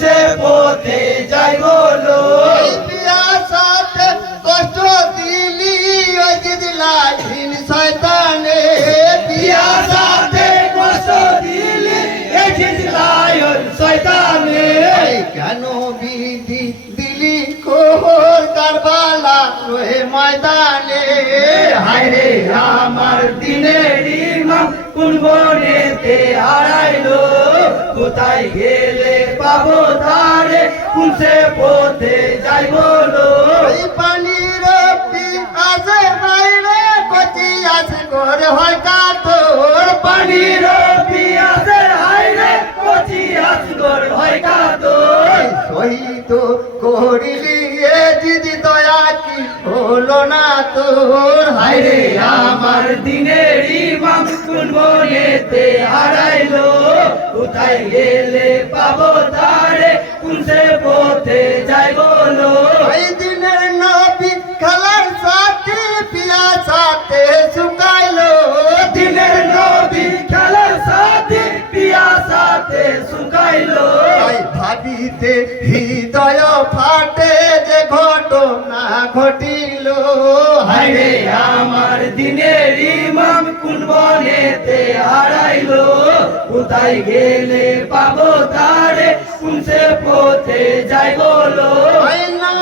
সে পথে যাই বলো। পিয়াসাতে কষ্ট দিলি ওই জিদলাহীন শয়তানে, পিয়াসাতে কষ্ট দিলি এই জিদলাহীন শয়তানে। কেন বিধি দিলি কোহর কারবালা রয়ে ময়দানে। হায়রে আমার দিনের ইমাম কোন বনেতে হারাইলো, কোথায় গেলে পাবো তারে, কোন সে পথে যাই বলো। পানির আছে বাইরে কচি আছে করে হয় কাতর, পানির পিয়াসে হায়রে কচি আসগর হয় কাতর। শহীদ করিলি এ জিদি দয়া কি হলো না তোর। হায়রে আমার দিনের ইমাম কোন বনেতে হারাইলো, কোথায় গেলে পাবো তারে, কোন সে পথে যাই বলো। এই দিনের নবী খেলার সাথে পিয়াসাতে শুকাইলো, দিনের নবী খেলার সাথে পিয়াসাতে শুকাইলো। ভাবিতে হৃদয় ফাটে যে ঘটনা ঘটিল। হায়রে আমার দিনের ইমাম কোন বনেতে হারাইলো, কোথায় গেলে পাবো তারে, কোন সে পথে যাই বলো। না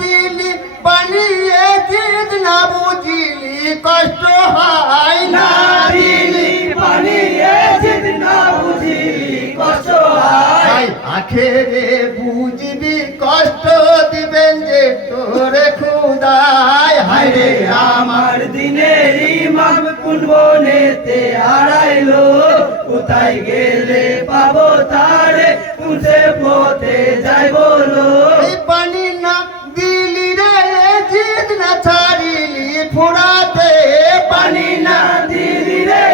দিলি বানিয়ে জিদ না বুঝিলি কষ্ট হয় না না। দিলি পানি এ জিদ না বুঝিলি কষ্ট হয়। আখেরে বুঝবি কষ্ট দিবেন যে তোরে খুদায়। হায়রে আমার দিনের ইমাম কোন বনেতে হারাইলো, কোথায় গেলে পাবো তারে, কোন সে পথে যাই বলো। এই পানি না দিলি রে জিদ না ছাড়িলি ফুরাতে, পানি না দিলি রে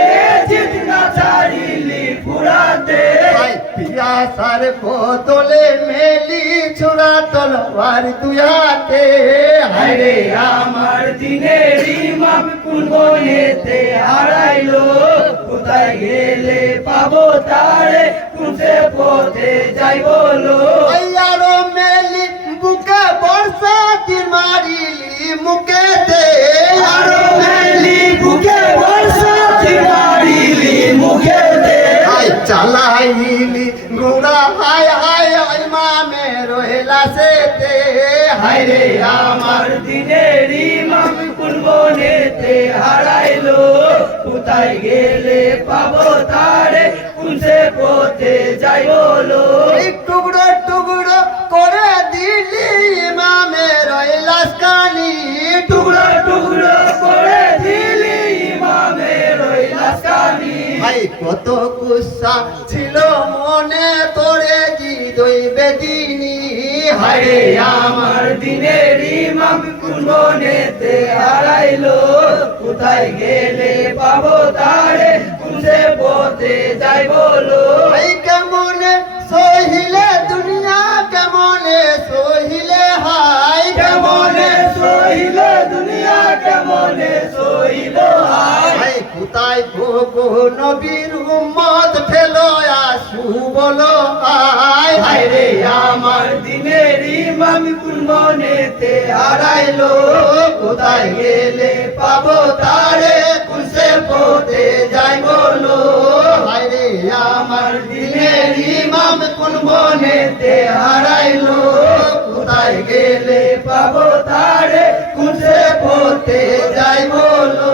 জিদ না ছাড়িলি ফুরাতে। পিয়াসার বোতলে মেলি ছোড়া তলোয়ার দুই হাতে। হায়রে আমার দিনের ইমাম কোন বনেতে হারাইলো, কোথায় গেলে পাবো তারে, কোন সে পথে যাই বলো। আরো মেলি বুকে বর্ষা তীর মারিলি মুখেতে, আরো মেলি বুকে বর্ষা মারিলি মুখেতে। চালাইলি গোড়া হায় হায় ইমামে রহেলা সেতে। হায়রে আমার দিনের ইমাম কোন বনেতে হারাইলো, কোথায় গেলে পাবো তারে, কোন সে পথে যাই বলো। এই টুকরো টুকরো করে দিলি ইমামে রহেলা কানি। টুকরো টুকরো করে দিলি ইমামের ওই লাশকানি। ভাই কত কুসা ছিল মনে তোরে জিদই বেদিনী। হায়রে আমার দিনের ইমাম কোন বনেতে হারাইলো, কোথায় গেলে পাবো তারে, কোন সে পথে যাই বলো। ভাই কেমনে সহিলে দুনিয়া কেমনে সহিলে হাই। কেমনে সহিল দুনিয়া, কেমনে সহিল হায়। ভাই কোথায় গো নবীর উম্মত ফেলো আসু বলো আয়। হায়রে আমার দিনের ইমাম কোন বনেতে হারাইলো, কোথায় গেলে পাবো তারে, কোন সে পথে যাই বলো। হায়রে আমার দিনের ইমাম কোন বনেতে হারাইলো, কোথায় গেলে পাবো তারে, কোন সে পথে যাই বলো।